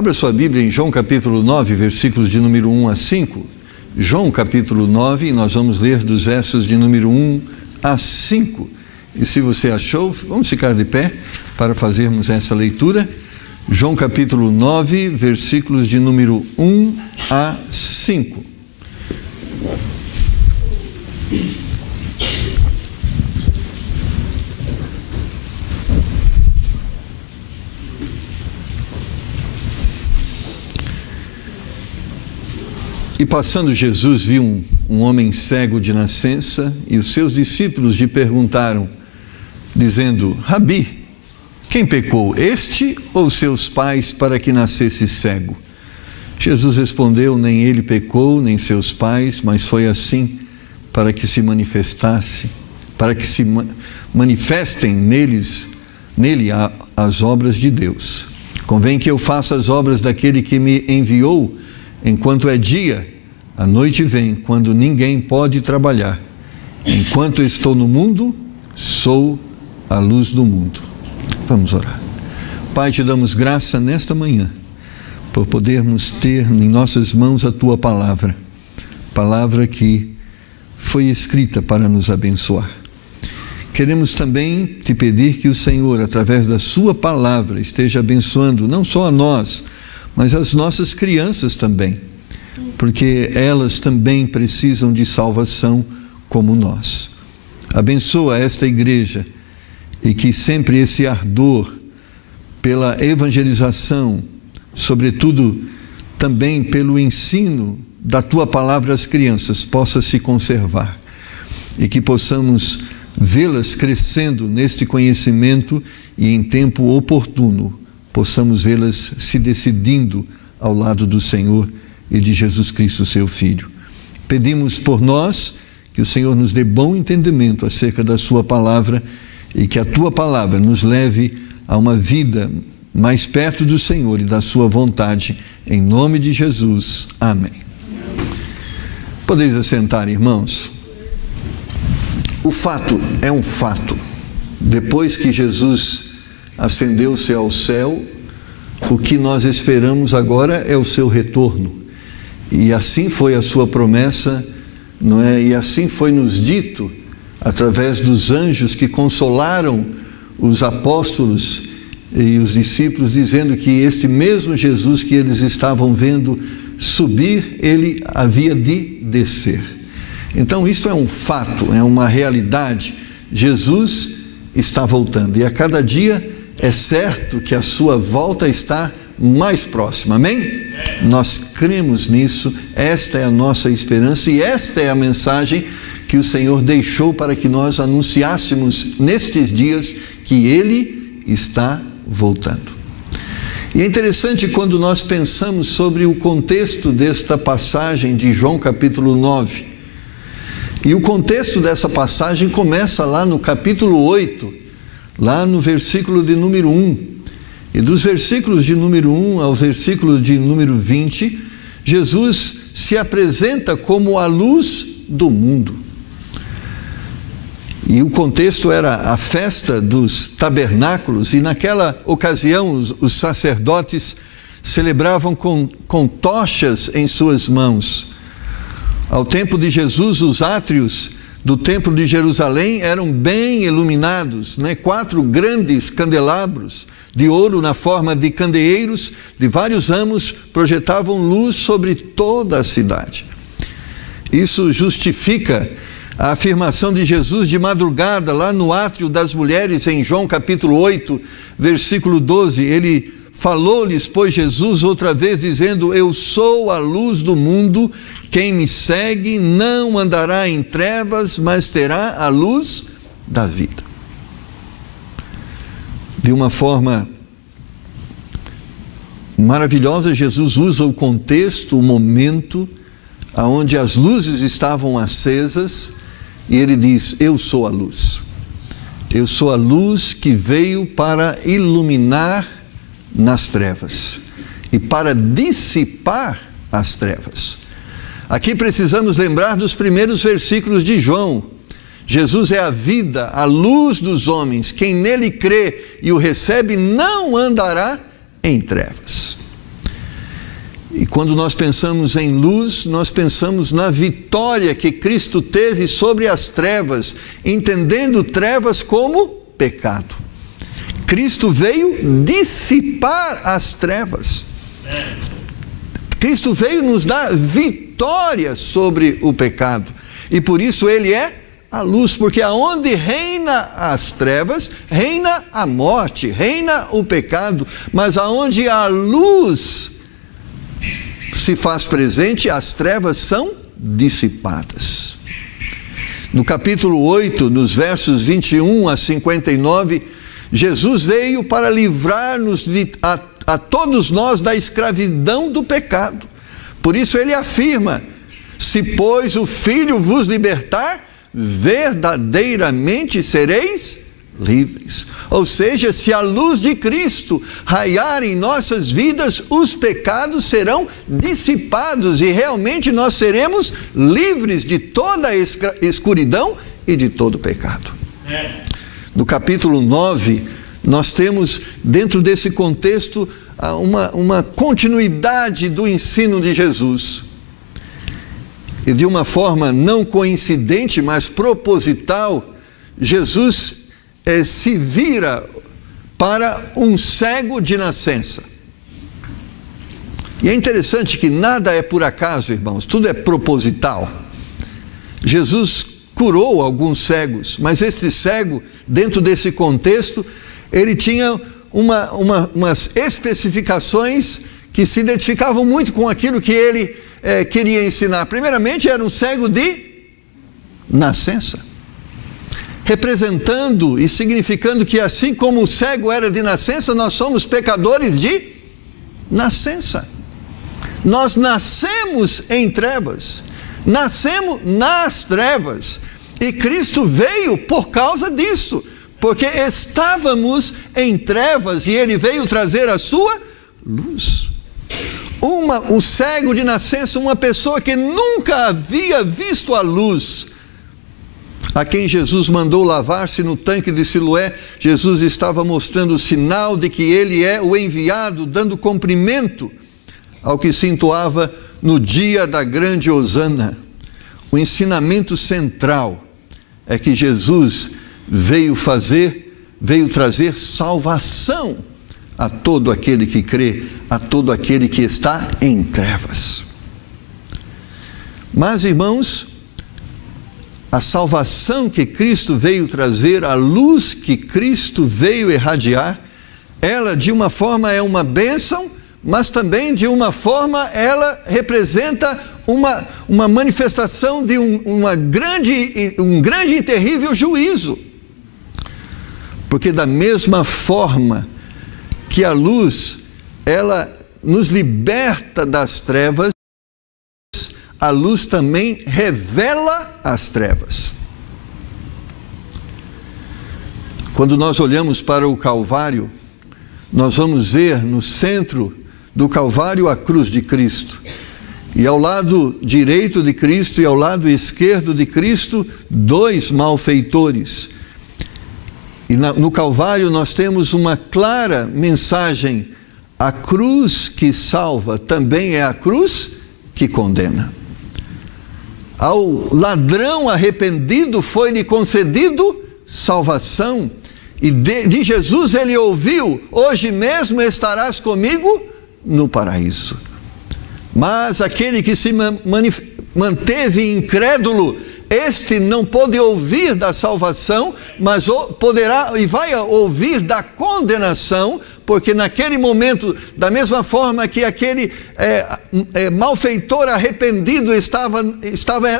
Abra sua Bíblia em João capítulo 9, versículos de número 1 a 5. João capítulo 9, e nós vamos ler dos versos de número 1 a 5. E se você achou, vamos ficar de pé para fazermos essa leitura. João capítulo 9, versículos de número 1 a 5. E passando Jesus viu um homem cego de nascença, e os seus discípulos lhe perguntaram, dizendo: Rabi, quem pecou, este ou seus pais, para que nascesse cego? Jesus respondeu: nem ele pecou, nem seus pais, mas foi assim para que se manifestem nele as obras de Deus. Convém que eu faça as obras daquele que me enviou, enquanto é dia. A noite vem, quando ninguém pode trabalhar. Enquanto estou no mundo, sou a luz do mundo. Vamos orar. Pai, te damos graça nesta manhã, por podermos ter em nossas mãos a Tua palavra, palavra que foi escrita para nos abençoar. Queremos também te pedir que o Senhor, através da Sua palavra, esteja abençoando não só a nós, mas as nossas crianças também, porque elas também precisam de salvação como nós. Abençoa esta igreja e que sempre esse ardor pela evangelização, sobretudo também pelo ensino da Tua palavra às crianças, possa se conservar e que possamos vê-las crescendo neste conhecimento e em tempo oportuno possamos vê-las se decidindo ao lado do Senhor e de Jesus Cristo, seu Filho. Pedimos por nós que o Senhor nos dê bom entendimento acerca da Sua palavra e que a Tua palavra nos leve a uma vida mais perto do Senhor e da Sua vontade, em nome de Jesus. Amém. Podeis assentar, irmãos. O fato é um fato. Depois que Jesus ascendeu-se ao céu, o que nós esperamos agora é o seu retorno. E assim foi a sua promessa, não é? E assim foi nos dito, através dos anjos que consolaram os apóstolos e os discípulos, dizendo que este mesmo Jesus que eles estavam vendo subir, ele havia de descer. Então isso é um fato, é uma realidade. Jesus está voltando e a cada dia é certo que a sua volta está mais próxima, amém? Nós cremos nisso, esta é a nossa esperança e esta é a mensagem que o Senhor deixou para que nós anunciássemos nestes dias que Ele está voltando. E é interessante quando nós pensamos sobre o contexto desta passagem de João capítulo 9. E o contexto dessa passagem começa lá no capítulo 8, lá no versículo de número 1. E dos versículos de número 1 ao versículo de número 20, Jesus se apresenta como a luz do mundo. E o contexto era a festa dos tabernáculos, e naquela ocasião os sacerdotes celebravam com tochas em suas mãos. Ao tempo de Jesus, os átrios do templo de Jerusalém eram bem iluminados, né? 4 grandes candelabros de ouro na forma de candeeiros de vários ramos projetavam luz sobre toda a cidade. Isso justifica a afirmação de Jesus de madrugada lá no átrio das mulheres em João capítulo 8, versículo 12. Ele falou-lhes, pois, Jesus outra vez dizendo: eu sou a luz do mundo, quem me segue não andará em trevas, mas terá a luz da vida. De uma forma maravilhosa, Jesus usa o contexto, o momento, onde as luzes estavam acesas, e ele diz: eu sou a luz. Eu sou a luz que veio para iluminar nas trevas e para dissipar as trevas. Aqui precisamos lembrar dos primeiros versículos de João. Jesus é a vida, a luz dos homens. Quem nele crê e o recebe não andará em trevas. E quando nós pensamos em luz, nós pensamos na vitória que Cristo teve sobre as trevas, entendendo trevas como pecado. Cristo veio dissipar as trevas. Cristo veio nos dar vitória sobre o pecado. E por isso Ele é a luz, porque aonde reina as trevas, reina a morte, reina o pecado. Mas aonde a luz se faz presente, as trevas são dissipadas. No capítulo 8, nos versos 21 a 59, Jesus veio para livrar-nos a todos nós da escravidão do pecado. Por isso Ele afirma: se pois o Filho vos libertar, verdadeiramente sereis livres. Ou seja, se a luz de Cristo raiar em nossas vidas, os pecados serão dissipados e realmente nós seremos livres de toda a escuridão e de todo pecado. No capítulo 9, nós temos dentro desse contexto uma continuidade do ensino de Jesus. E de uma forma não coincidente, mas proposital, Jesus se vira para um cego de nascença. E é interessante que nada é por acaso, irmãos, tudo é proposital. Jesus curou alguns cegos, mas esse cego, dentro desse contexto, ele tinha umas especificações que se identificavam muito com aquilo que ele queria ensinar. Primeiramente, era um cego de nascença, representando e significando que assim como o cego era de nascença, nós somos pecadores de nascença. Nós nascemos em trevas, nascemos nas trevas, e Cristo veio por causa disso, porque estávamos em trevas e Ele veio trazer a sua luz. O cego de nascença, uma pessoa que nunca havia visto a luz, a quem Jesus mandou lavar-se no tanque de Siloé, Jesus estava mostrando o sinal de que Ele é o enviado, dando cumprimento ao que se entoava no dia da grande hosana. O ensinamento central é que Jesus veio trazer salvação a todo aquele que crê, a todo aquele que está em trevas. Mas, irmãos, a salvação que Cristo veio trazer, a luz que Cristo veio irradiar, ela de uma forma é uma bênção, mas também de uma forma ela representa uma manifestação de um grande e terrível juízo. Porque da mesma forma que a luz, ela nos liberta das trevas, a luz também revela as trevas. Quando nós olhamos para o Calvário, nós vamos ver no centro do Calvário a cruz de Cristo. E ao lado direito de Cristo e ao lado esquerdo de Cristo, dois malfeitores. E no Calvário nós temos uma clara mensagem: a cruz que salva também é a cruz que condena. Ao ladrão arrependido foi-lhe concedido salvação, e de Jesus ele ouviu: hoje mesmo estarás comigo no paraíso. Mas aquele que se manteve incrédulo, este não pôde ouvir da salvação, mas poderá e vai ouvir da condenação, porque naquele momento, da mesma forma que aquele malfeitor arrependido estava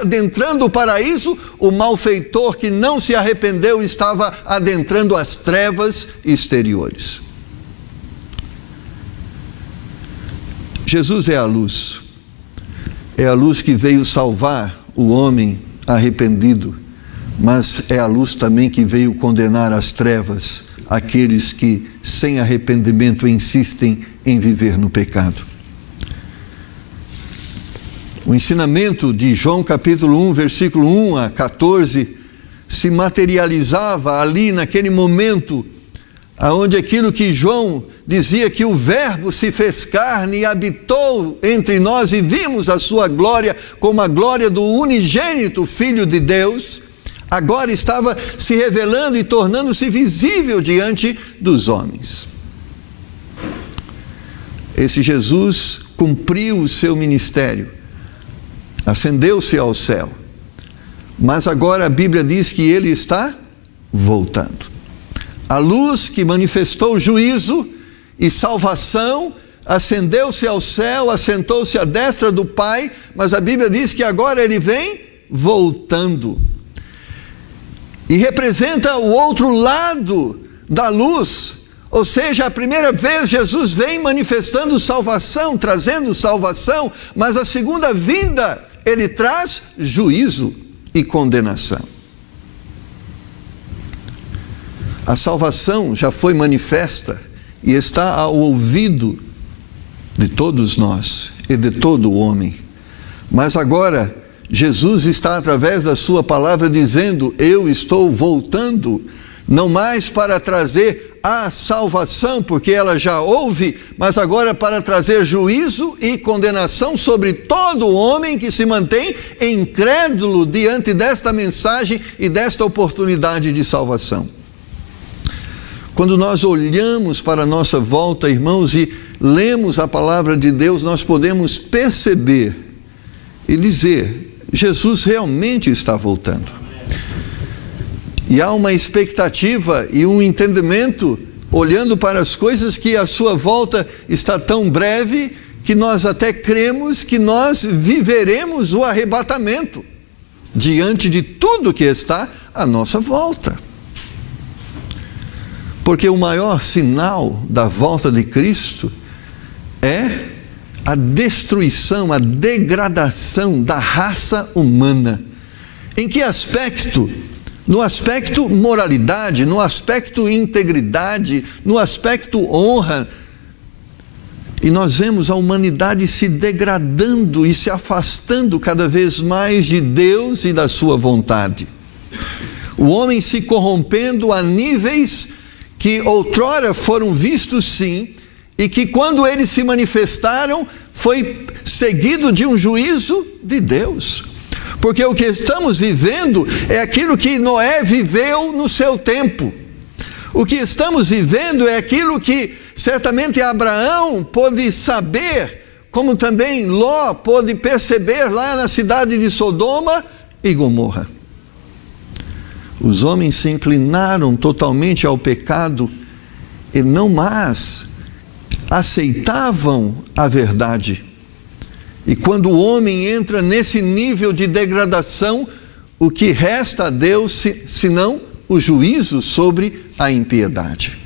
adentrando o paraíso, o malfeitor que não se arrependeu estava adentrando as trevas exteriores. Jesus é a luz que veio salvar o homem arrependido, mas é a luz também que veio condenar as trevas, aqueles que sem arrependimento insistem em viver no pecado. O ensinamento de João capítulo 1, versículo 1 a 14, se materializava ali naquele momento, aonde aquilo que João dizia que o Verbo se fez carne e habitou entre nós e vimos a sua glória como a glória do unigênito Filho de Deus, agora estava se revelando e tornando-se visível diante dos homens. Esse Jesus cumpriu o seu ministério, ascendeu-se ao céu, mas agora a Bíblia diz que ele está voltando. A luz que manifestou juízo e salvação ascendeu-se ao céu, assentou-se à destra do Pai, mas a Bíblia diz que agora ele vem voltando. E representa o outro lado da luz, ou seja, a primeira vez Jesus vem manifestando salvação, trazendo salvação, mas a segunda vinda ele traz juízo e condenação. A salvação já foi manifesta e está ao ouvido de todos nós e de todo homem. Mas agora, Jesus está através da sua palavra dizendo: eu estou voltando, não mais para trazer a salvação, porque ela já houve, mas agora para trazer juízo e condenação sobre todo homem que se mantém incrédulo diante desta mensagem e desta oportunidade de salvação. Quando nós olhamos para a nossa volta, irmãos, e lemos a palavra de Deus, nós podemos perceber e dizer: Jesus realmente está voltando. E há uma expectativa e um entendimento, olhando para as coisas, que a sua volta está tão breve, que nós até cremos que nós viveremos o arrebatamento, diante de tudo que está à nossa volta. Porque o maior sinal da volta de Cristo é a destruição, a degradação da raça humana. Em que aspecto? No aspecto moralidade, no aspecto integridade, no aspecto honra. E nós vemos a humanidade se degradando e se afastando cada vez mais de Deus e da sua vontade. O homem se corrompendo a níveis que outrora foram vistos sim, e que quando eles se manifestaram, foi seguido de um juízo de Deus. Porque o que estamos vivendo é aquilo que Noé viveu no seu tempo. O que estamos vivendo é aquilo que certamente Abraão pôde saber, como também Ló pôde perceber lá na cidade de Sodoma e Gomorra. Os homens se inclinaram totalmente ao pecado e não mais aceitavam a verdade. E quando o homem entra nesse nível de degradação, o que resta a Deus, senão o juízo sobre a impiedade.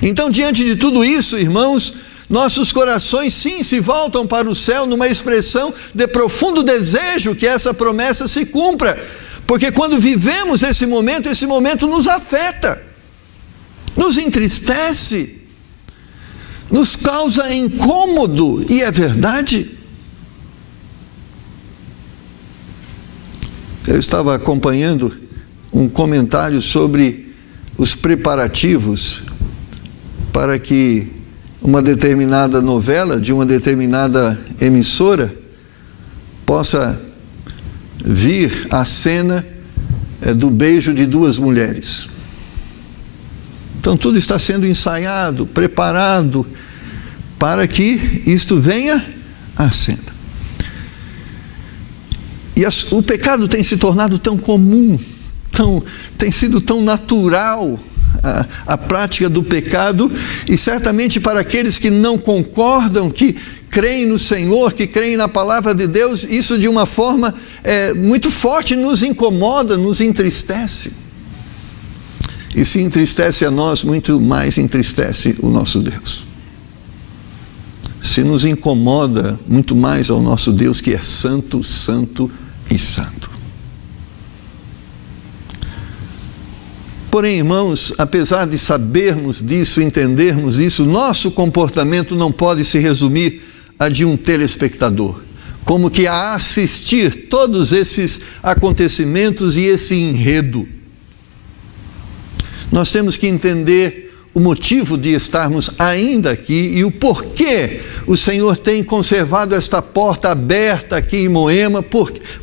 Então, diante de tudo isso, irmãos, nossos corações sim se voltam para o céu numa expressão de profundo desejo que essa promessa se cumpra. Porque quando vivemos esse momento nos afeta, nos entristece, nos causa incômodo, e é verdade. Eu estava acompanhando um comentário sobre os preparativos para que uma determinada novela de uma determinada emissora possa vir a cena do beijo de duas mulheres. Então tudo está sendo ensaiado, preparado para que isto venha à cena. E o pecado tem se tornado tão comum, tem sido tão natural a prática do pecado, e certamente para aqueles que não concordam, que creem no Senhor, que creem na palavra de Deus, isso de uma forma muito forte nos incomoda, nos entristece. E se entristece a nós, muito mais entristece o nosso Deus. Se nos incomoda, muito mais ao nosso Deus, que é santo, santo e santo. Porém, irmãos, apesar de sabermos disso, entendermos isso, nosso comportamento não pode se resumir a de um telespectador, como que a assistir todos esses acontecimentos e esse enredo. Nós temos que entender o motivo de estarmos ainda aqui e o porquê o Senhor tem conservado esta porta aberta aqui em Moema,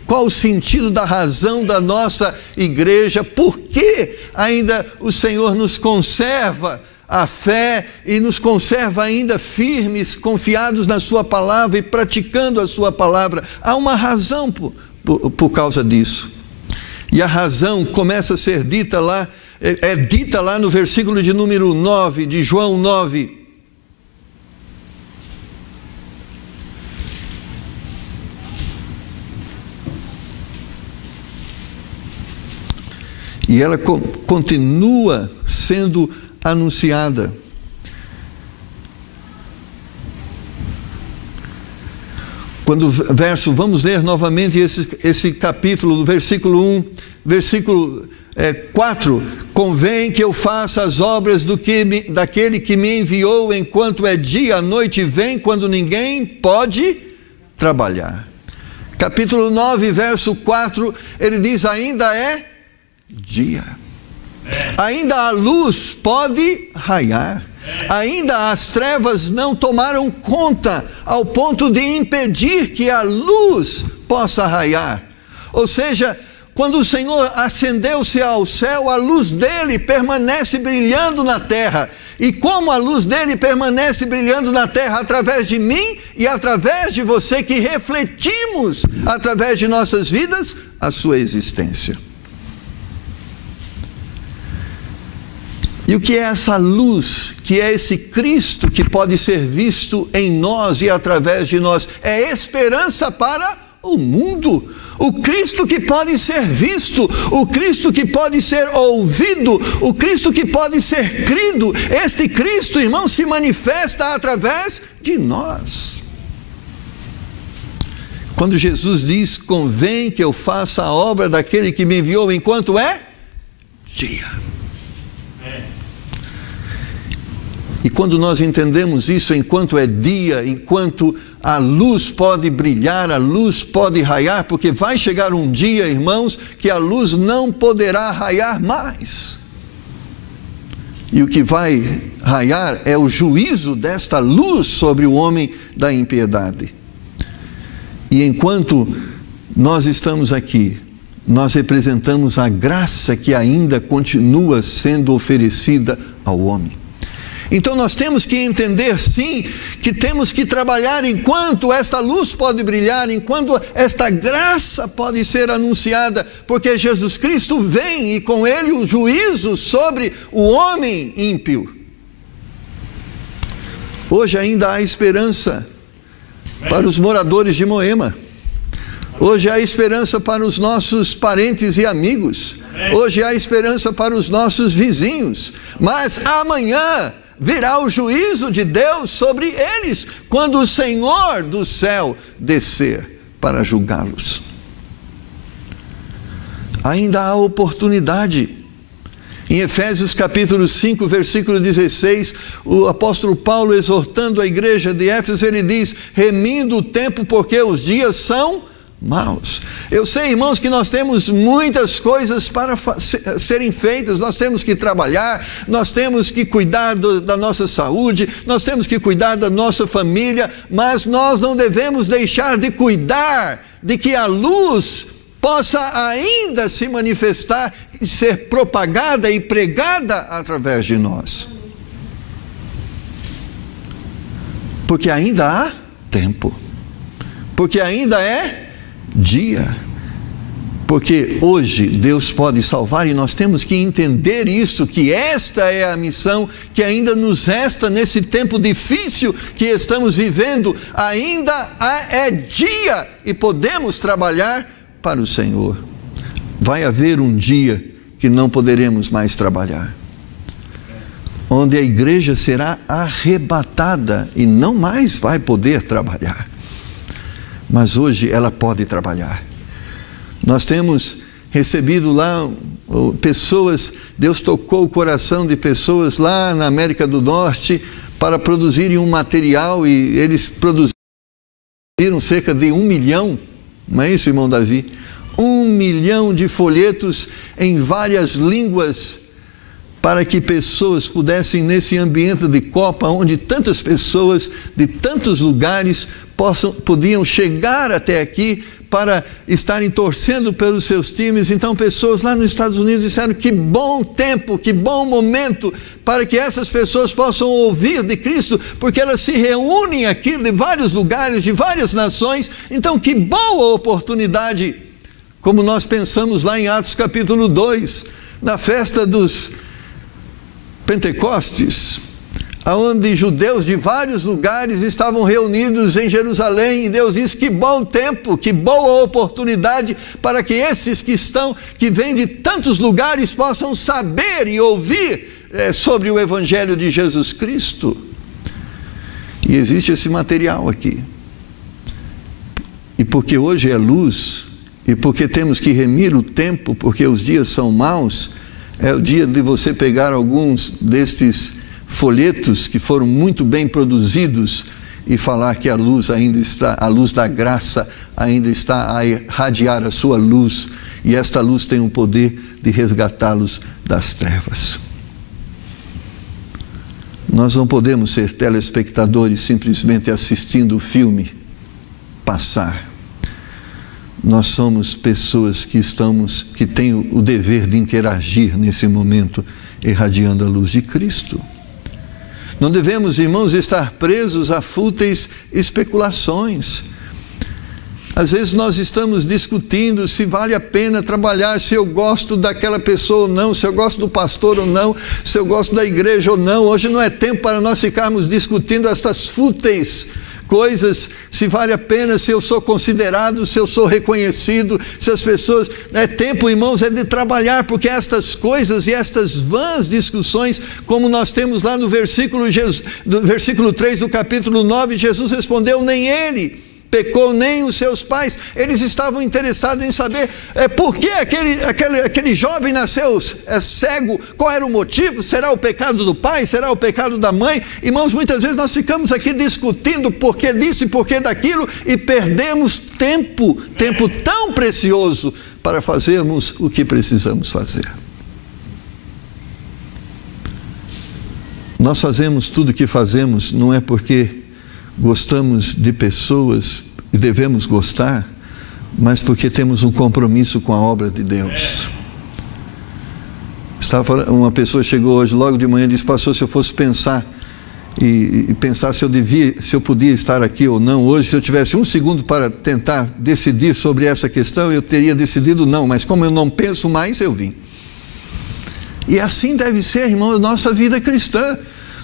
qual o sentido da razão da nossa igreja, por que ainda o Senhor nos conserva a fé e nos conserva ainda firmes, confiados na sua palavra e praticando a sua palavra. Há uma razão por causa disso. E a razão começa a ser dita lá, é dita lá no versículo de número 9, de João 9. E ela continua sendo anunciada. Vamos ler novamente esse capítulo, do versículo 1, versículo 4. Convém que eu faça as obras daquele que me enviou enquanto é dia, a noite vem, quando ninguém pode trabalhar. Capítulo 9, verso 4, ele diz: ainda é dia. Ainda a luz pode raiar. Ainda as trevas não tomaram conta ao ponto de impedir que a luz possa raiar. Ou seja, quando o Senhor ascendeu-se ao céu, a luz dele permanece brilhando na terra. E como a luz dele permanece brilhando na terra através de mim e através de você, que refletimos através de nossas vidas a sua existência. E o que é essa luz, que é esse Cristo que pode ser visto em nós e através de nós? É esperança para o mundo. O Cristo que pode ser visto, o Cristo que pode ser ouvido, o Cristo que pode ser crido. Este Cristo, irmão, se manifesta através de nós. Quando Jesus diz: convém que eu faça a obra daquele que me enviou enquanto é dia. E quando nós entendemos isso, enquanto é dia, enquanto a luz pode brilhar, a luz pode raiar, porque vai chegar um dia, irmãos, que a luz não poderá raiar mais. E o que vai raiar é o juízo desta luz sobre o homem da impiedade. E enquanto nós estamos aqui, nós representamos a graça que ainda continua sendo oferecida ao homem. Então nós temos que entender, sim, que temos que trabalhar enquanto esta luz pode brilhar, enquanto esta graça pode ser anunciada, porque Jesus Cristo vem e com ele o juízo sobre o homem ímpio. Hoje ainda há esperança para os moradores de Moema. Hoje há esperança para os nossos parentes e amigos. Hoje há esperança para os nossos vizinhos. Mas amanhã virá o juízo de Deus sobre eles, quando o Senhor do céu descer para julgá-los. Ainda há oportunidade. Em Efésios capítulo 5, versículo 16, o apóstolo Paulo, exortando a igreja de Éfeso, ele diz: remindo o tempo, porque os dias são maus. Eu sei, irmãos, que nós temos muitas coisas para serem feitas. Nós temos que trabalhar, nós temos que cuidar da nossa saúde, nós temos que cuidar da nossa família, mas nós não devemos deixar de cuidar de que a luz possa ainda se manifestar e ser propagada e pregada através de nós. Porque ainda há tempo. Porque ainda é dia, porque hoje Deus pode salvar e nós temos que entender isso, que esta é a missão que ainda nos resta nesse tempo difícil que estamos vivendo. Ainda é dia e podemos trabalhar para o Senhor. Vai haver um dia que não poderemos mais trabalhar, onde a igreja será arrebatada e não mais vai poder trabalhar. Mas hoje ela pode trabalhar. Nós temos recebido lá pessoas, Deus tocou o coração de pessoas lá na América do Norte para produzirem um material, e eles produziram cerca de 1 milhão, não é isso, irmão Davi? 1 milhão de folhetos em várias línguas para que pessoas pudessem, nesse ambiente de Copa, onde tantas pessoas de tantos lugares podiam chegar até aqui para estarem torcendo pelos seus times. Então, pessoas lá nos Estados Unidos disseram: que bom tempo, que bom momento para que essas pessoas possam ouvir de Cristo, porque elas se reúnem aqui de vários lugares, de várias nações. Então, que boa oportunidade, como nós pensamos lá em Atos capítulo 2, na festa dos Pentecostes, onde judeus de vários lugares estavam reunidos em Jerusalém, e Deus diz: que bom tempo, que boa oportunidade para que esses que vêm de tantos lugares possam saber e ouvir sobre o Evangelho de Jesus Cristo. E existe esse material aqui. E porque hoje é luz, e porque temos que remir o tempo, porque os dias são maus, é o dia de você pegar alguns destes folhetos que foram muito bem produzidos e falar que a luz ainda está, a luz da graça ainda está a irradiar a sua luz, e esta luz tem o poder de resgatá-los das trevas. Nós não podemos ser telespectadores simplesmente assistindo o filme passar. Nós somos pessoas que têm o dever de interagir nesse momento, irradiando a luz de Cristo. Não devemos, irmãos, estar presos a fúteis especulações. Às vezes nós estamos discutindo se vale a pena trabalhar, se eu gosto daquela pessoa ou não, se eu gosto do pastor ou não, se eu gosto da igreja ou não. Hoje não é tempo para nós ficarmos discutindo estas fúteis coisas, se vale a pena, se eu sou considerado, se eu sou reconhecido, se as pessoas... É tempo, irmãos, é de trabalhar, porque estas coisas e estas vãs discussões, como nós temos lá no versículo 3 do capítulo 9, Jesus respondeu: nem ele pecou, nem os seus pais. Eles estavam interessados em saber por que aquele jovem nasceu cego, qual era o motivo, será o pecado do pai, será o pecado da mãe? Irmãos, muitas vezes nós ficamos aqui discutindo por que disso e por que daquilo, e perdemos tempo tão precioso para fazermos o que precisamos fazer. Nós fazemos tudo o que fazemos não é porque gostamos de pessoas e devemos gostar, mas porque temos um compromisso com a obra de Deus. Uma pessoa chegou hoje logo de manhã e disse: pastor, se eu fosse pensar e pensar se eu podia estar aqui ou não hoje, se eu tivesse um segundo para tentar decidir sobre essa questão, eu teria decidido não, mas como eu não penso mais, eu vim. E assim deve ser, irmão, a nossa vida cristã.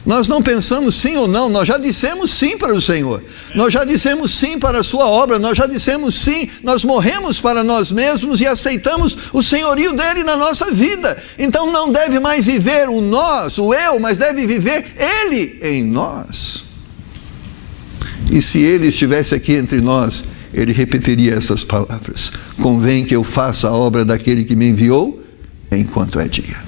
Nós não pensamos sim ou não, nós já dissemos sim para o Senhor, nós já dissemos sim para a sua obra, nós já dissemos sim, nós morremos para nós mesmos e aceitamos o senhorio dele na nossa vida. Então não deve mais viver o nós, o eu, mas deve viver ele em nós. E se ele estivesse aqui entre nós, ele repetiria essas palavras: convém que eu faça a obra daquele que me enviou enquanto é dia.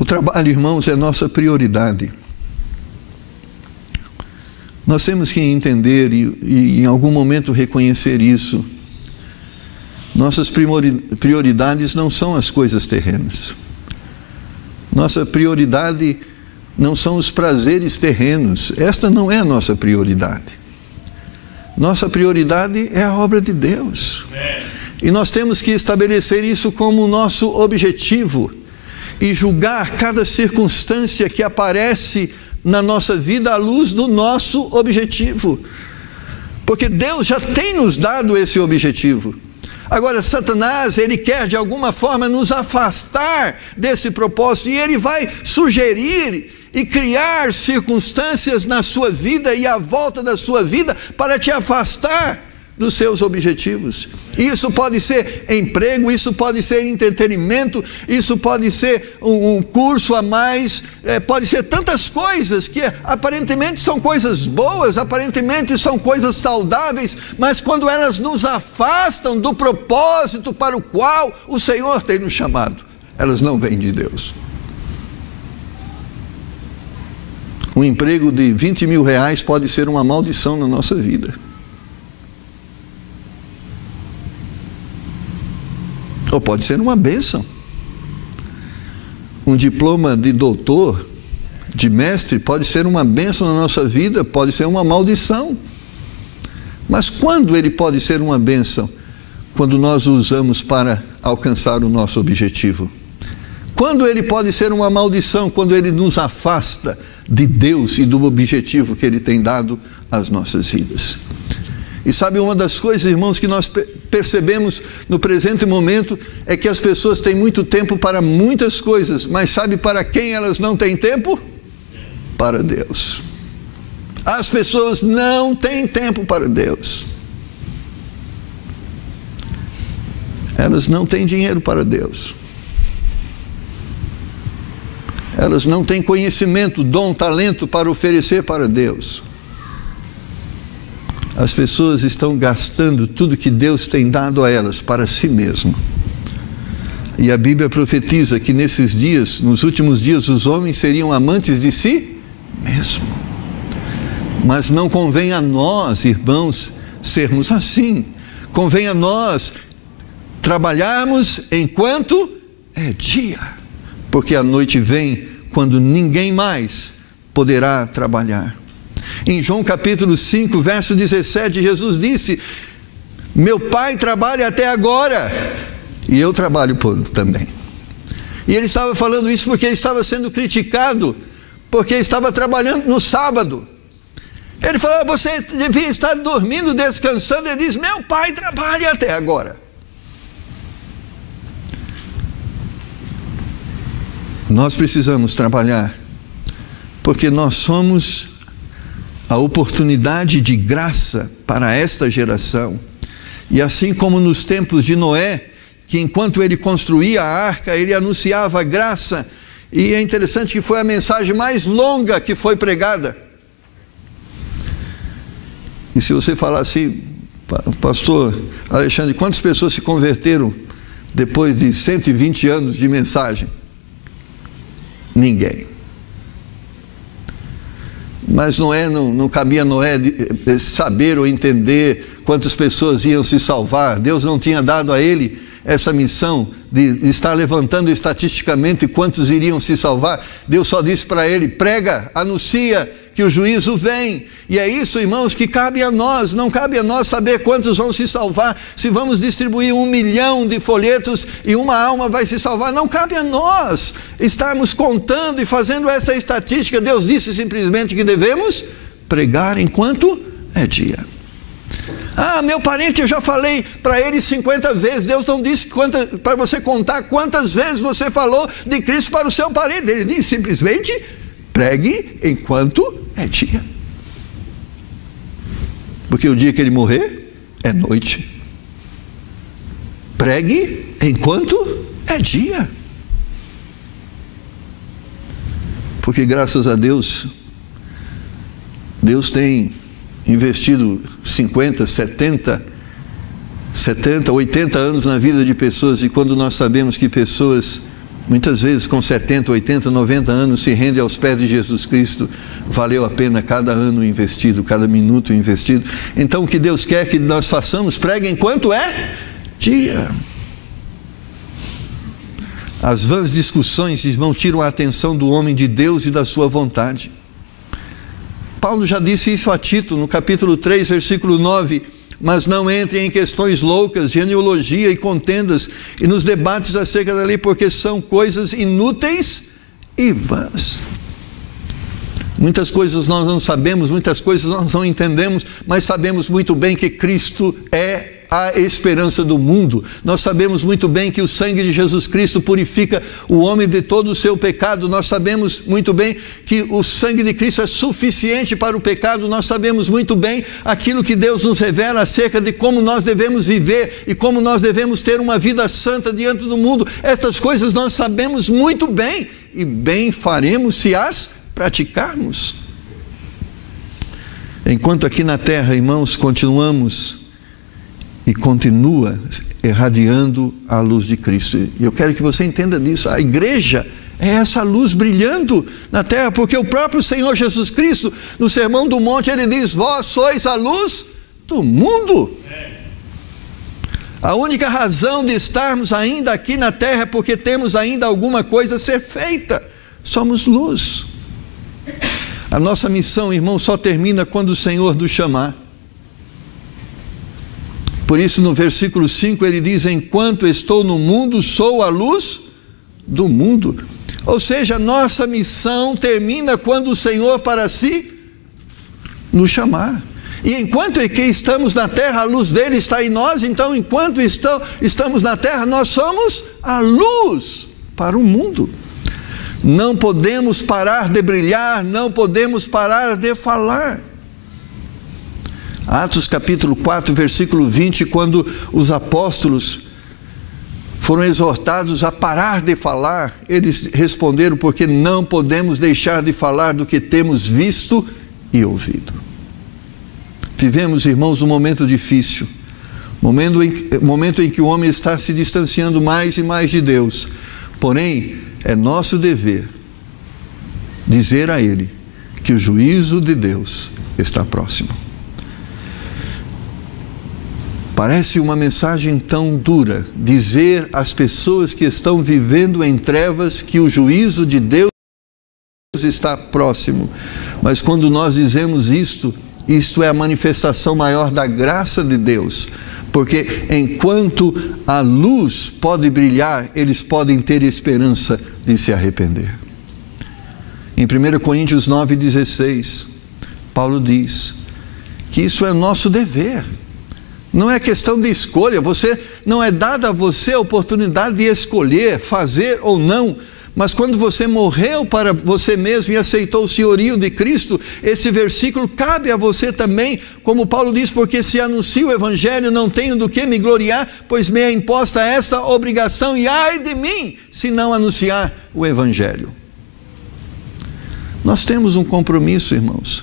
O trabalho, irmãos, é nossa prioridade. Nós temos que entender e em algum momento reconhecer isso. Nossas prioridades não são as coisas terrenas. Nossa prioridade não são os prazeres terrenos. Esta não é a nossa prioridade. Nossa prioridade é a obra de Deus. E nós temos que estabelecer isso como o nosso objetivo e julgar cada circunstância que aparece na nossa vida à luz do nosso objetivo. Porque Deus já tem nos dado esse objetivo. Agora, Satanás, ele quer de alguma forma nos afastar desse propósito, e ele vai sugerir e criar circunstâncias na sua vida e à volta da sua vida para te afastar dos seus objetivos. Isso pode ser emprego, isso pode ser entretenimento, isso pode ser um curso a mais, pode ser tantas coisas que aparentemente são coisas boas, aparentemente são coisas saudáveis, mas quando elas nos afastam do propósito para o qual o Senhor tem nos chamado, elas não vêm de Deus. Um emprego de 20 mil reais pode ser uma maldição na nossa vida. ou pode ser uma bênção. Um diploma de doutor, de mestre, pode ser uma bênção na nossa vida, pode ser uma maldição. Mas quando ele pode ser uma bênção? Quando nós o usamos para alcançar o nosso objetivo. Quando ele pode ser uma maldição? Quando ele nos afasta de Deus e do objetivo que ele tem dado às nossas vidas. E sabe, uma das coisas, irmãos, que nós percebemos no presente momento é que as pessoas têm muito tempo para muitas coisas, mas sabe para quem elas não têm tempo? Para Deus. As pessoas não têm tempo para Deus. Elas não têm dinheiro para Deus. Elas não têm conhecimento, dom, talento para oferecer para Deus. As pessoas estão gastando tudo que Deus tem dado a elas para si mesmo. E a Bíblia profetiza que nesses dias, nos últimos dias, os homens seriam amantes de si mesmo. Mas não convém a nós, irmãos, sermos assim. Convém a nós trabalharmos enquanto é dia, porque a noite vem quando ninguém mais poderá trabalhar. Em João capítulo 5, verso 17, Jesus disse: meu Pai trabalha até agora, e eu trabalho também. E ele estava falando isso porque ele estava sendo criticado, porque estava trabalhando no sábado. Ele falou: você devia estar dormindo, descansando. Ele diz: meu Pai trabalha até agora. Nós precisamos trabalhar, porque nós somos a oportunidade de graça para esta geração. E assim como nos tempos de Noé, que enquanto ele construía a arca, ele anunciava a graça, e é interessante que foi a mensagem mais longa que foi pregada. E se você falar assim: pastor Alexandre, quantas pessoas se converteram depois de 120 anos de mensagem? Ninguém. Mas Noé, não cabia a Noé saber ou entender quantas pessoas iam se salvar. Deus não tinha dado a ele essa missão de estar levantando estatisticamente quantos iriam se salvar. Deus só disse para ele: prega, anuncia que o juízo vem. E é isso, irmãos, que cabe a nós. Não cabe a nós saber quantos vão se salvar, se vamos distribuir 1 milhão de folhetos e uma alma vai se salvar. Não cabe a nós estarmos contando e fazendo essa estatística. Deus disse simplesmente que devemos pregar enquanto é dia. Ah, meu parente, eu já falei para ele 50 vezes. Deus não disse para você contar quantas vezes você falou de Cristo para o seu parente. Ele disse simplesmente: pregue enquanto é dia. Porque o dia que ele morrer é noite. Pregue enquanto é dia. Porque graças a Deus, Deus tem investido 50, 70, 80 anos na vida de pessoas, e quando nós sabemos que pessoas, muitas vezes com 70, 80, 90 anos, se rendem aos pés de Jesus Cristo, valeu a pena cada ano investido, cada minuto investido. Então o que Deus quer que nós façamos? Pregue enquanto é dia. As vãs discussões, irmão, tiram a atenção do homem de Deus e da sua vontade. Paulo já disse isso a Tito, no capítulo 3, versículo 9: mas não entrem em questões loucas, genealogia e contendas, e nos debates acerca da lei, porque são coisas inúteis e vãs. Muitas coisas nós não sabemos, muitas coisas nós não entendemos, mas sabemos muito bem que Cristo é a esperança do mundo. Nós sabemos muito bem que o sangue de Jesus Cristo purifica o homem de todo o seu pecado. Nós sabemos muito bem que o sangue de Cristo é suficiente para o pecado. Nós sabemos muito bem aquilo que Deus nos revela acerca de como nós devemos viver e como nós devemos ter uma vida santa diante do mundo. Estas coisas nós sabemos muito bem, e bem faremos se as praticarmos. Enquanto aqui na terra, irmãos, continuamos e continua irradiando a luz de Cristo. E eu quero que você entenda disso. A igreja é essa luz brilhando na terra, porque o próprio Senhor Jesus Cristo, no Sermão do Monte, ele diz: vós sois a luz do mundo. A única razão de estarmos ainda aqui na terra é porque temos ainda alguma coisa a ser feita. Somos luz. A nossa missão, irmão, só termina quando o Senhor nos chamar. Por isso, no versículo 5, ele diz: enquanto estou no mundo, sou a luz do mundo. Ou seja, a nossa missão termina quando o Senhor para si nos chamar. E enquanto é que estamos na terra, a luz dele está em nós. Então, enquanto estamos na terra, nós somos a luz para o mundo. Não podemos parar de brilhar, não podemos parar de falar. Atos capítulo 4, versículo 20, quando os apóstolos foram exortados a parar de falar, eles responderam: porque não podemos deixar de falar do que temos visto e ouvido. Vivemos, irmãos, um momento difícil, momento em que o homem está se distanciando mais e mais de Deus. Porém, é nosso dever dizer a ele que o juízo de Deus está próximo. Parece uma mensagem tão dura dizer às pessoas que estão vivendo em trevas que o juízo de Deus está próximo. Mas quando nós dizemos isto é a manifestação maior da graça de Deus. Porque enquanto a luz pode brilhar, eles podem ter esperança de se arrepender. Em 1 Coríntios 9,16, Paulo diz que isso é nosso dever. Não é questão de escolha. Não é dada a você a oportunidade de escolher, fazer ou não. Mas quando você morreu para você mesmo e aceitou o senhorio de Cristo, esse versículo cabe a você também, como Paulo diz: porque se anuncio o Evangelho, não tenho do que me gloriar, pois me é imposta esta obrigação, e ai de mim, se não anunciar o Evangelho. Nós temos um compromisso, irmãos.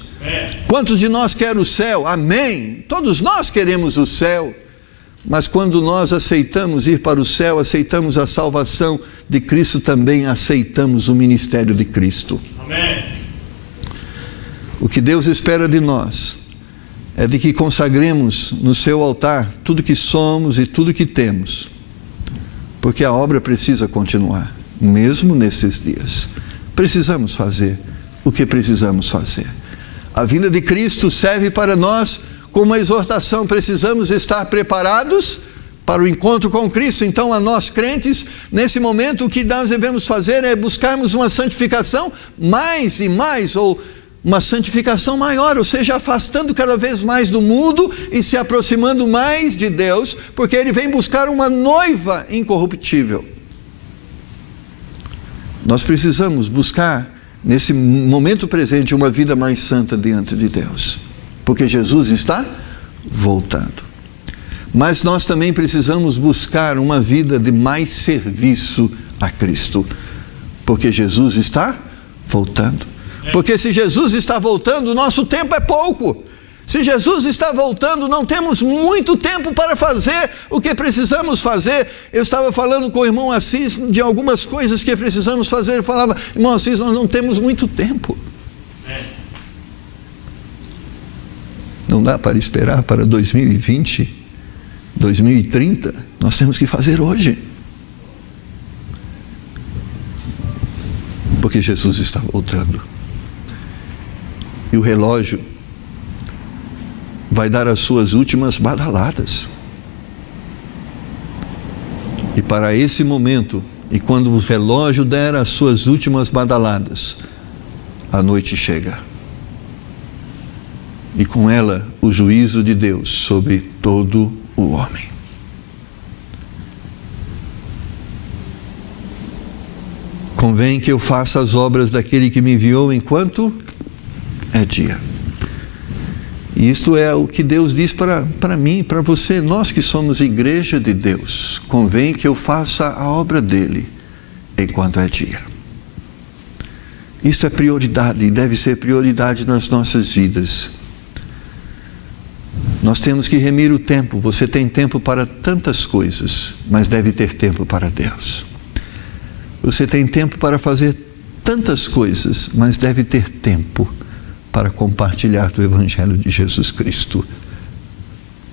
Quantos de nós querem o céu? Amém. Todos nós queremos o céu. Mas quando nós aceitamos ir para o céu, aceitamos a salvação de Cristo, também aceitamos o ministério de Cristo. Amém. O que Deus espera de nós é de que consagremos no seu altar tudo que somos e tudo que temos, porque a obra precisa continuar, mesmo nesses dias. Precisamos fazer o que precisamos fazer. A vinda de Cristo serve para nós como uma exortação. Precisamos estar preparados para o encontro com Cristo. Então, a nós crentes, nesse momento, o que nós devemos fazer é buscarmos uma santificação mais e mais, ou uma santificação maior, ou seja, afastando cada vez mais do mundo e se aproximando mais de Deus, porque Ele vem buscar uma noiva incorruptível. Nós precisamos buscar, nesse momento presente, uma vida mais santa diante de Deus, porque Jesus está voltando. Mas nós também precisamos buscar uma vida de mais serviço a Cristo, porque Jesus está voltando. Porque se Jesus está voltando, o nosso tempo é pouco. Se Jesus está voltando, não temos muito tempo para fazer o que precisamos fazer. Eu estava falando com o irmão Assis de algumas coisas que precisamos fazer. Ele falava: irmão Assis, nós não temos muito tempo. Não dá para esperar para 2020, 2030. Nós temos que fazer hoje. Porque Jesus está voltando. E o relógio vai dar as suas últimas badaladas. E para esse momento, e quando o relógio der as suas últimas badaladas, a noite chega. E com ela o juízo de Deus sobre todo o homem. Convém que eu faça as obras daquele que me enviou enquanto é dia. E isto é o que Deus diz para mim, para você, nós que somos igreja de Deus. Convém que eu faça a obra dele enquanto é dia. Isso é prioridade e deve ser prioridade nas nossas vidas. Nós temos que remir o tempo. Você tem tempo para tantas coisas, mas deve ter tempo para Deus. Você tem tempo para fazer tantas coisas, mas deve ter tempo para compartilhar do Evangelho de Jesus Cristo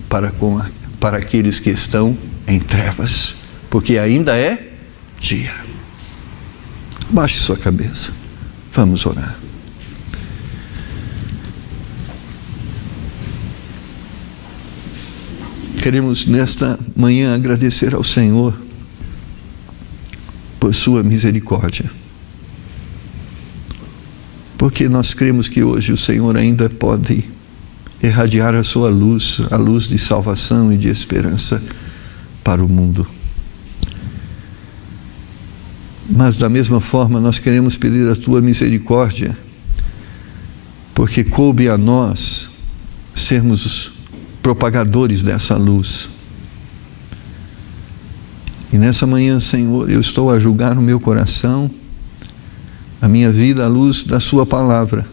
para com para aqueles que estão em trevas, porque ainda é dia. Baixe sua cabeça, vamos orar. Queremos nesta manhã agradecer ao Senhor por sua misericórdia, porque nós cremos que hoje o Senhor ainda pode irradiar a sua luz, a luz de salvação e de esperança para o mundo. Mas da mesma forma nós queremos pedir a tua misericórdia, porque coube a nós sermos propagadores dessa luz. E nessa manhã, Senhor, eu estou a julgar no meu coração a minha vida à luz da sua palavra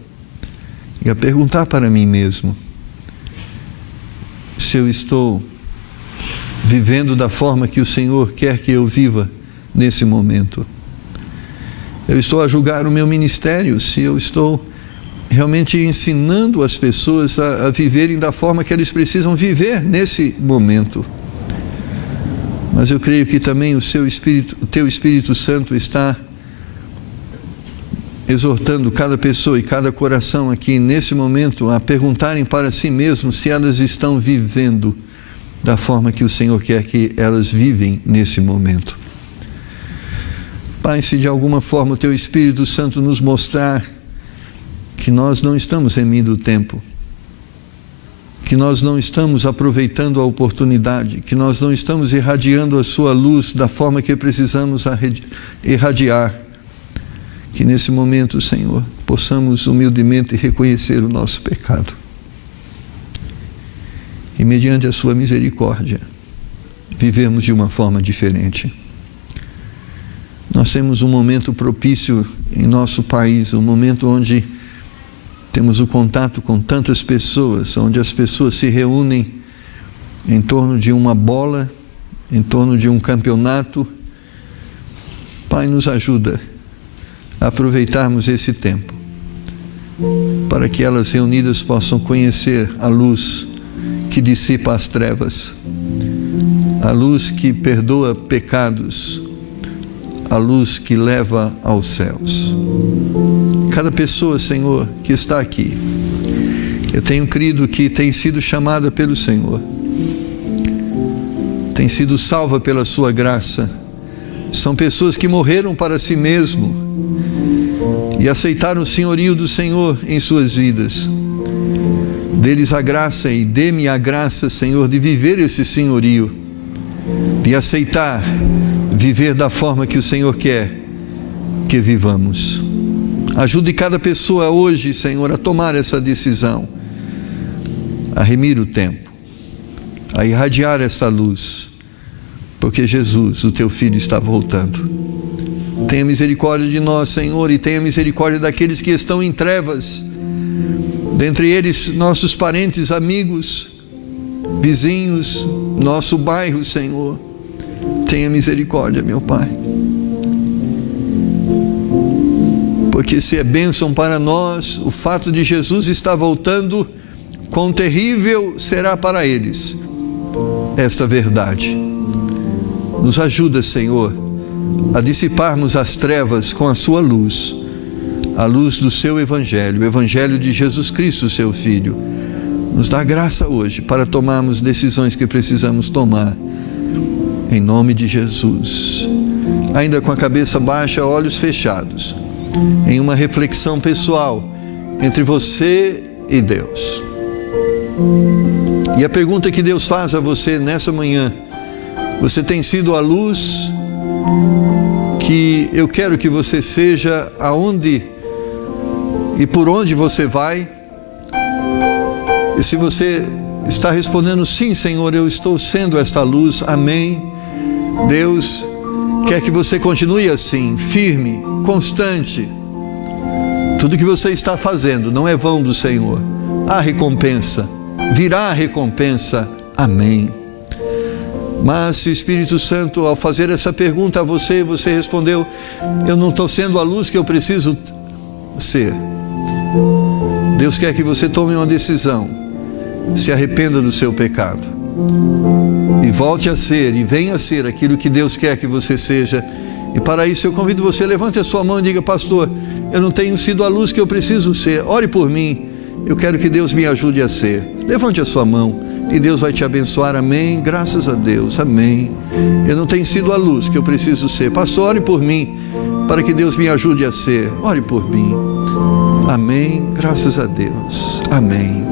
e a perguntar para mim mesmo se eu estou vivendo da forma que o Senhor quer que eu viva nesse momento. Eu estou a julgar o meu ministério, se eu estou realmente ensinando as pessoas a viverem da forma que eles precisam viver nesse momento. Mas eu creio que também o teu Espírito Santo está exortando cada pessoa e cada coração aqui nesse momento a perguntarem para si mesmos se elas estão vivendo da forma que o Senhor quer que elas vivem nesse momento. Pai, se de alguma forma o teu Espírito Santo nos mostrar que nós não estamos remindo o tempo, que nós não estamos aproveitando a oportunidade, que nós não estamos irradiando a sua luz da forma que precisamos irradiar, que nesse momento, Senhor, possamos humildemente reconhecer o nosso pecado e mediante a sua misericórdia vivemos de uma forma diferente. Nós temos um momento propício em nosso país, um momento onde temos o contato com tantas pessoas, onde as pessoas se reúnem em torno de uma bola, em torno de um campeonato. Pai, nos ajuda a aproveitarmos esse tempo, para que elas reunidas possam conhecer a luz que dissipa as trevas, a luz que perdoa pecados, a luz que leva aos céus. Cada pessoa, Senhor, que está aqui, eu tenho crido que tem sido chamada pelo Senhor, tem sido salva pela sua graça. São pessoas que morreram para si mesmo e aceitaram o senhorio do Senhor em suas vidas. Dê-lhes a graça e dê-me a graça, Senhor, de viver esse senhorio, de aceitar viver da forma que o Senhor quer que vivamos. Ajude cada pessoa hoje, Senhor, a tomar essa decisão, a remir o tempo, a irradiar esta luz, porque Jesus, o teu Filho, está voltando. Tenha misericórdia de nós, Senhor, e tenha misericórdia daqueles que estão em trevas, dentre eles nossos parentes, amigos, vizinhos, nosso bairro, Senhor. Tenha misericórdia, meu Pai, porque se é bênção para nós o fato de Jesus estar voltando, quão terrível será para eles esta verdade. Nos ajuda, Senhor, a dissiparmos as trevas com a sua luz, a luz do seu Evangelho, o Evangelho de Jesus Cristo, seu Filho. Nos dá graça hoje para tomarmos decisões que precisamos tomar, em nome de Jesus. Ainda com a cabeça baixa, olhos fechados, em uma reflexão pessoal entre você e Deus. E a pergunta que Deus faz a você nessa manhã: você tem sido a luz que eu quero que você seja aonde e por onde você vai? E se você está respondendo sim, Senhor, eu estou sendo esta luz, amém. Deus quer que você continue assim, firme, constante. Tudo que você está fazendo não é vão do Senhor. Há recompensa, virá a recompensa, amém. Mas se o Espírito Santo, ao fazer essa pergunta a você, você respondeu: eu não estou sendo a luz que eu preciso ser. Deus quer que você tome uma decisão, se arrependa do seu pecado e volte a ser e venha a ser aquilo que Deus quer que você seja. E para isso eu convido você, levante a sua mão e diga: pastor, eu não tenho sido a luz que eu preciso ser, ore por mim, eu quero que Deus me ajude a ser. Levante a sua mão e Deus vai te abençoar. Amém, graças a Deus, amém. Eu não tenho sido a luz que eu preciso ser, pastor, ore por mim, para que Deus me ajude a ser, ore por mim. Amém, graças a Deus, amém.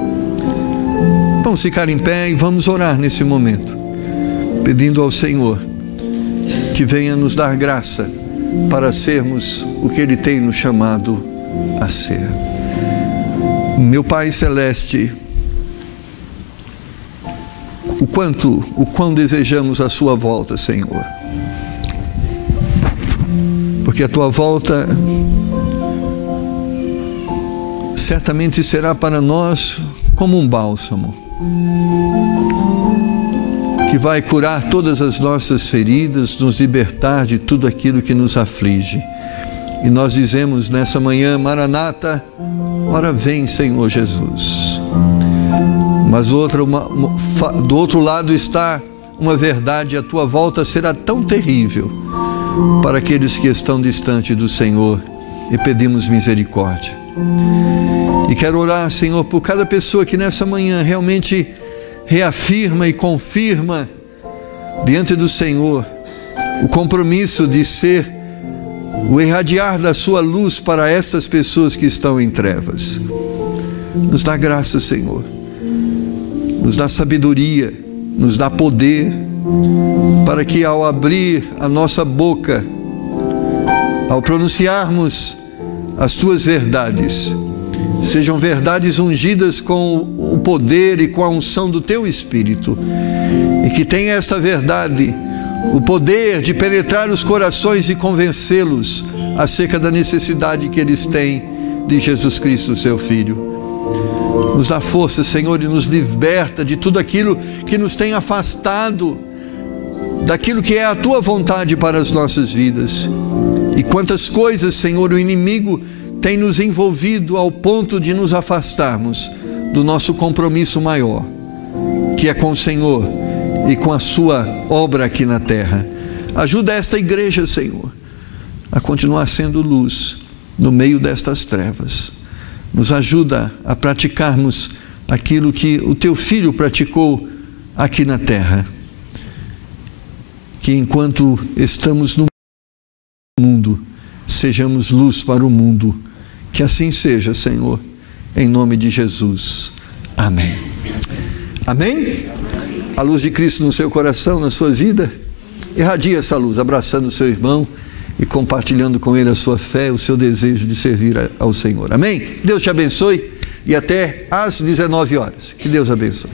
Vamos ficar em pé e vamos orar nesse momento, pedindo ao Senhor que venha nos dar graça para sermos o que Ele tem nos chamado a ser. Meu Pai Celeste, o quão desejamos a Sua volta, Senhor, porque a Tua volta certamente será para nós como um bálsamo, que vai curar todas as nossas feridas, nos libertar de tudo aquilo que nos aflige. E nós dizemos nessa manhã: Maranata, ora vem, Senhor Jesus. Mas do outro lado está uma verdade: a tua volta será tão terrível para aqueles que estão distante do Senhor, e pedimos misericórdia. E quero orar, Senhor, por cada pessoa que nessa manhã realmente reafirma e confirma diante do Senhor o compromisso de ser o irradiar da sua luz para essas pessoas que estão em trevas. Nos dá graça, Senhor, nos dá sabedoria, nos dá poder, para que ao abrir a nossa boca, ao pronunciarmos as tuas verdades, sejam verdades ungidas com o poder e com a unção do Teu Espírito, e que tenha esta verdade o poder de penetrar os corações e convencê-los acerca da necessidade que eles têm de Jesus Cristo, Seu Filho. Nos dá força, Senhor, e nos liberta de tudo aquilo que nos tem afastado daquilo que é a Tua vontade para as nossas vidas. E quantas coisas, Senhor, o inimigo tem nos envolvido ao ponto de nos afastarmos do nosso compromisso maior, que é com o Senhor e com a Sua obra aqui na terra. Ajuda esta igreja, Senhor, a continuar sendo luz no meio destas trevas. Nos ajuda a praticarmos aquilo que o Teu Filho praticou aqui na terra. Que enquanto estamos no mundo, sejamos luz para o mundo. Que assim seja, Senhor, em nome de Jesus. Amém. Amém? A luz de Cristo no seu coração, na sua vida, irradia essa luz, abraçando o seu irmão e compartilhando com ele a sua fé, o seu desejo de servir ao Senhor. Amém? Deus te abençoe e até às 19 horas. Que Deus abençoe.